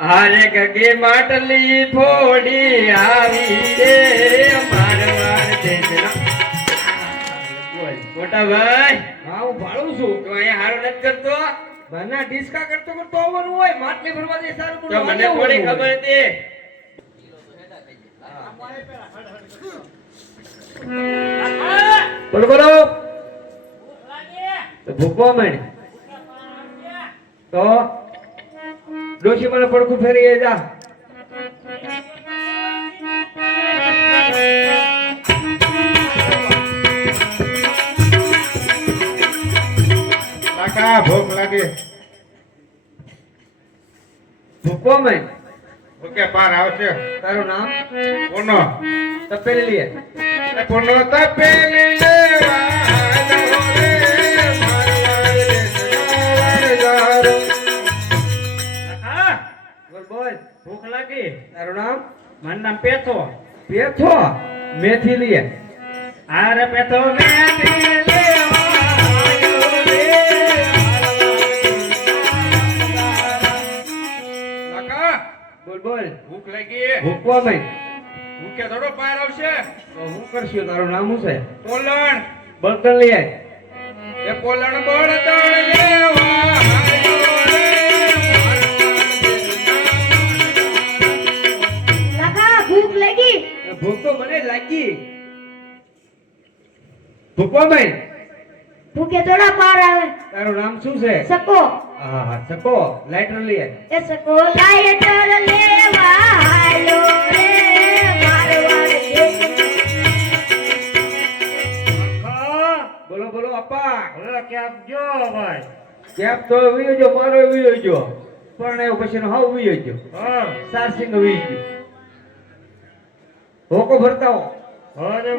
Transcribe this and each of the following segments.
હારે ગગે માટલી ફોડી આવી રે મારવાડ દેશના મોટા ભાઈ. હા હું ભાળું છું. તો અહીંયા હારો નથી કરતો. બના ડિસ્કા કરતો કરતો આવવાનું હોય માટલી ભરવા દે સારું તો મને થોડી ખબર હતી. બોલો બોલો. તો ભૂખવા માંડ તો ડોશી મને પડખું ફેરી જા. કાકા ભૂખ લાગે. ભૂખવા માંડ. ઓકે પાર આવશે. તારું નામ કોનો તપેલી લીએ. કોનો તપેલી લેવાનો રે મારવાડ દેશનો હા બોલ બોલ. ભૂખ લાગી. તારું નામ મારું નામ પેથો. પેથો મેથી લીએ. હારે પેથો મેથી લેવાયો રે કાકા બોલ બોલ. ભૂખ લાગી. ભૂખવા માંડ. ભૂખે થોડો પાર આવશે. તો હું કરશું. તારું નામ શું છે? પોલણ બળતણ લઈ આય. એ પોલણ બળતણ લેવાયો રે લગા ભૂખ લાગી. ભૂખ તો મને લાગી. ભૂખવા માંડ. ભૂખે થોડા પાર આવે. તારું નામ શું છે? સકો હા હા સકો. લાઇટર લઈ આય. એ સકો લાઈટર લેવા આયો રે મારવાડ દેશના. બોલો બોલો અપ્પા. હવે ક્યાં જો ભાઈ. કેપ તો વીયો જો મારો વીયો જો પણ એવું પછી હાવ વીયો જો હા સારસિંગ વી ગયો. હોકો ભરતા હો. અરે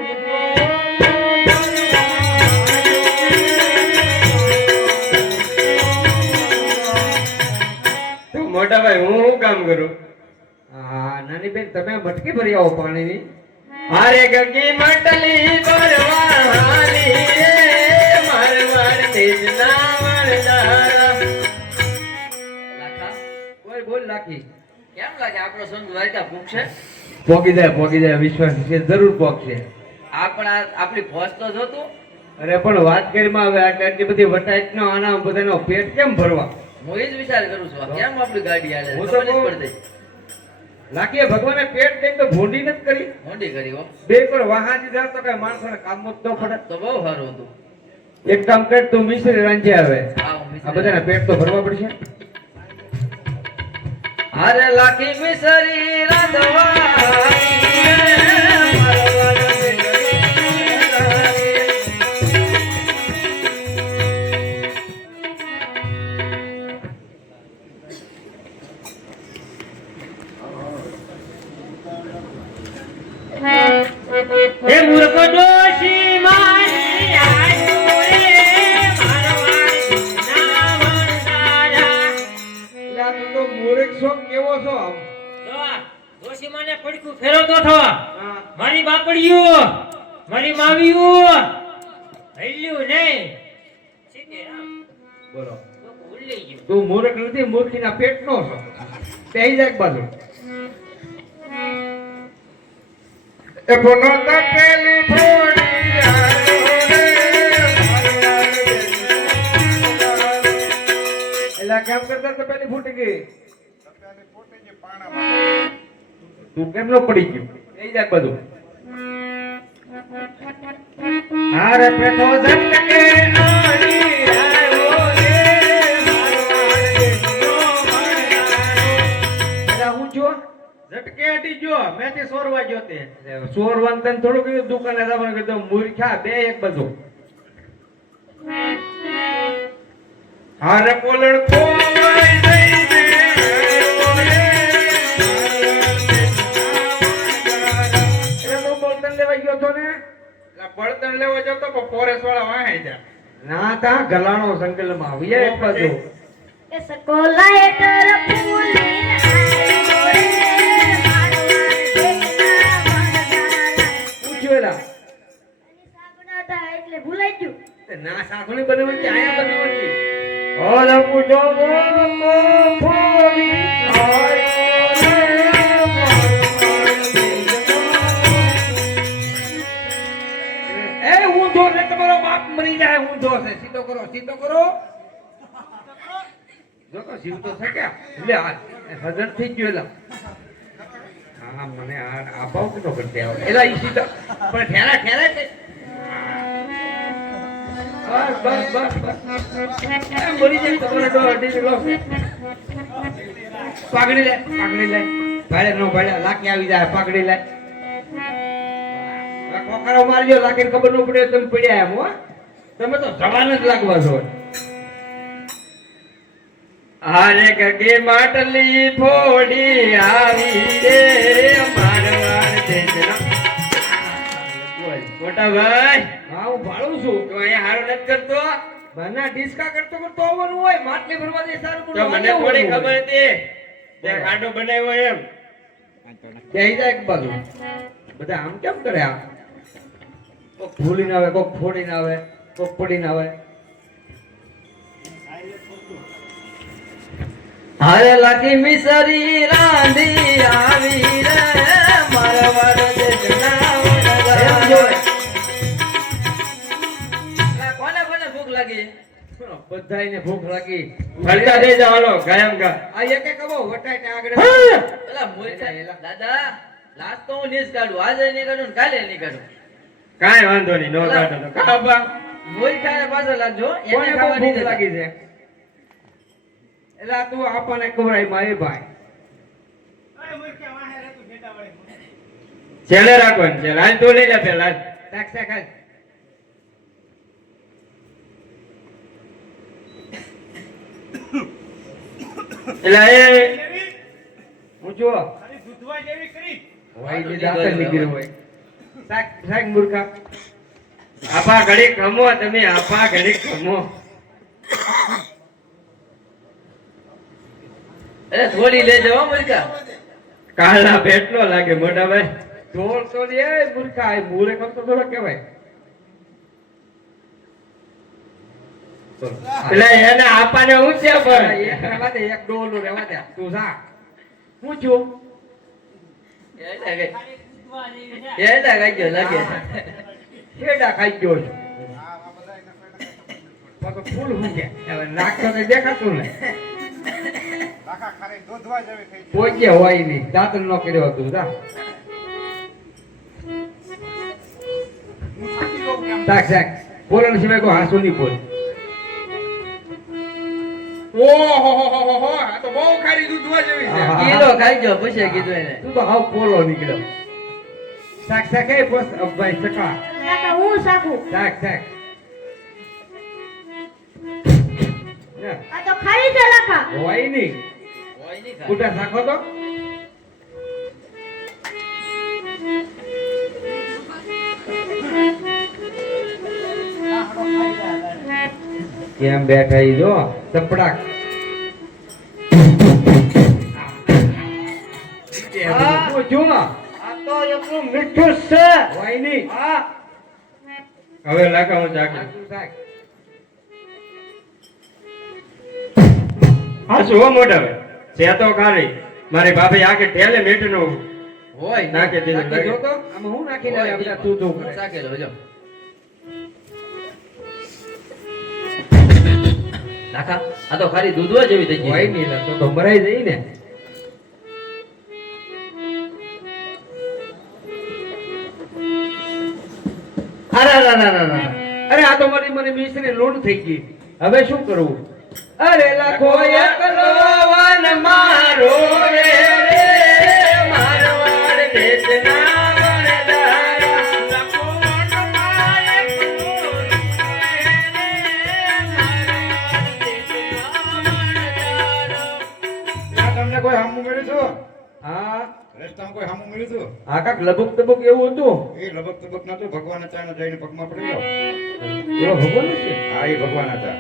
તું મોટા ભાઈ હું શું કામ કરું? હા નાની બેન તમે મટકી ભરી આવો પાણીની. હારે ગગી માટલી પરવાળી રે મારવાડ દેશના વરદારા. કોઈ બોલ નાખી. કેમ લાગે આપણો સંત દ્વારકા ભૂખશે? પોગી જાય વિશ્વાસ છે જરૂર પોગશે. આપણી ફોજ તો જોતું. અરે પણ વાત કરીમાં હવે આટલી બધી વટાઈટ નો આના બધાનો પેટ કેમ ભરવા? હું એ જ વિચાર કરું છું કેમ આપણી ગાડી હાલે હું તો ખબર જ કહું. પડતી. લાખીએ ભગવાને પેટ દઈને તો ભૂંડી નથી કરી. મોટી કરી હો. બે પર વાહાજી જાવ તો કઈ માણસોને કામ જ ન પડે. તો બહુ સારું હતું. એક કામ કર તું મિશ્રી રાંધે આવે. હા, હું મિશ્રી આ બધાના પેટ તો ભરવા પડશે. હારે લાખી મિસરી રાંધવાની રે મારવાડ દેશના. હે મૂર્ખ ડોશી મારી આયો રે મારવાડ દેશના વરદારા. એટલે આ તું તો મૂર્ખ છો કેવો છો આમ? જો ડોશી માને પડકું ફેરવતો થો. હા. મારી બાપડીયું મારી માવીયું હલ્યું નહીં સીતારામ. બોલો. તો ભૂલી ગયો. તું મૂર્ખ નથી મૂર્ખીના પેટનો છો. બેહી જા એક બાજુ. એ કોનો તપેલી ફોડી આવ્યો રે મારવાડ દેશનો. એટલે આ કામ કરતા તો પેલી ફૂટી ગઈ. તપેલી ફૂટી ગઈ પાણામાં. તું કેમ નો પડી ગયો? બેહી જા એક બાજુ. હારે પેઠો ઝટકે આડી આવ્યો રે મારવાડ દેશનો વરદારો. એટલે હું જો ઝટકે અડી જો મેથી સોરવા ગયો તે. સોરવાન તને થોડું કીધું દુકાને જવાનું કીધું મૂર્ખા બે એક બાજુ. હારે પોલણ ખોવાઈ જઈ રે આવ્યો રે મારવાડ દેશના વરદારા. એટલે હું બળતણ લેવા ગયો તો ને. એટલે બળતણ લેવા જતો પણ ફોરેસ્ટ વાળા વાહી જા. ના તા ગલાણો સંકલમાં આવીએ એક બાજુ. એ સકો લાઈટર ફૂલીને આયો રે મારવાડ દેશના વરદારા. પૂછ્યું એલા. એની સાગના હતા એટલે ભૂલાઈ ગયું. તે ના સાંભળી બનવાની આયા બનવાની. ઓર પૂજો ગો ફોડી આયો જો તો જીવ તો થક્યા એટલે આ હજર થઈ ગયો એલા હા મને આ ભાવ કેટલો કરતે આવે એલા ઈ સીધા પણ ઠેરા ઠેરા છે બસ બસ બસ એમ બોલી જાય તમારે તો અડી લો પાઘડી લે ભાડે નો ભાડે લાકી આવી જાય પાઘડી લે આ કોકરો મારજો લાકીને ખબર ન પડે તમે પડ્યા એમ હો તમે તો જવાન જ લાગવા છો આરે ગગે માટલી ફોડી આવી રે મારવાડ દેશના મોટા ભાઈ હા હું ભાળું છું તો અહીંયા હારો નથી કરતો બના ડિસ્કા કરતો આવવાનું હોય માટલી ભરવા દે સારું તો મને થોડી ખબર હતી તે ખાડો બનાવ્યો એમ જઈ જાય એક બાજુ બધા આમ કેમ કરે આ કોક ભૂલીને આવે કોક ફોડીને આવે કોક પડીને આવે હારે લાકી મિસરી રાંધી આવી રે મારવાડ દેશના કોને કોને ભૂખ લાગી બધાયને ભૂખ લાગી ભરતા દે જાવ કાયમ કા આ એક એક કબો વટાઈને આગળ પેલા મોટા દાદા લાસ્ટ તો હું નીસ કાઢું આજે નહીં કાઢું ને કાલે નહીં કાઢું કાઈ વાંધો નહીં નો કાઢો તો કાબા મોઈ ખાને પાછો લાગજો એને કોને ખાવાની ભૂખ લાગી છે એલા તું આપણને ખવડાય મારી ભાઈ છેલ્લે રાખવાનું છે લાલ તો લઈ લે પેલા શાક શાક હાલ એલા એ હું જો હોય જે દાંત નીકળ્યો હોય શાક શાક મૂર્ખા આપા ઘડી કમો તમે આપા ઘડી કમો અરે થોડી લઈ જાઓ મોઈકા કાળા પેટનો લાગે મોટા ભાઈ ઢોળ તો લે મૂર્ખા એ મૂળે કમ તો થોડો કહેવાય એટલે એને આપાને હું છે પણ એક રહેવા દે એક ડોલો રહેવા દે તું જા હું છું એ લાગે લાગે કેડા ખાઈ ગયો છું પાછો ફૂલ હું કે હવે નાખતો તો દેખાતું ને પોચે હોય નહીં દાંતણ નો કર્યો હતું જા શાક શાક બોલણ સિવાય કોઈ હાસુ નહીં બોલ ઓહો આ તો બહુ ખારી દૂધવા જેવી છે હા. કિલો ખાઈ જો પછી કીધું એને તું તો હાવ પોલો નીકળ્યો શાક શાક એ પોસ ભાઈ સકા કાકા હું સાકું શાક શાક ને, આ તો ખાલી છે લાખા હોય નહીં હોય નહીં ખાય. કુટા શાકો તો કેમ બેઠા ઈ જો ચપડાક હું જો આ તો એટલું મીઠું છે હોય નહીં હા હવે લાગા હું ચાકી હા શું હો મોટા ભાઈ છે તો ખાલી મારી ભાભી આખે ઠેલે મીઠનું હોય નાખી દીધું. નાખી જો દો. તો આમાં હું નાખી હોય, દઉં બધા તું તું કરે શાકેલો જો નાખા આ તો ખાલી દૂધવા જેવી થઈ હોય ગઈ નહીં તો ભરાઈ જઈ ને અરે આ તો મારી મને મિશ્રી લોટ થઈ ગઈ હવે શું કરવું અરે લાખો એકલો વન મારો રે રે મારવાડ દેશના વણદારા લાખો વન મારે તમને કોઈ હામું મળ્યું છું હા રસ્તામાં કોઈ હામું મળ્યું છું આ કાક લબક તબક એવું હતું એ લબક તબક નતું ભગવાન ચાને જઈને પગમાં પડી જાઓ એવો ભગવાન છે હા એ ભગવાન હતા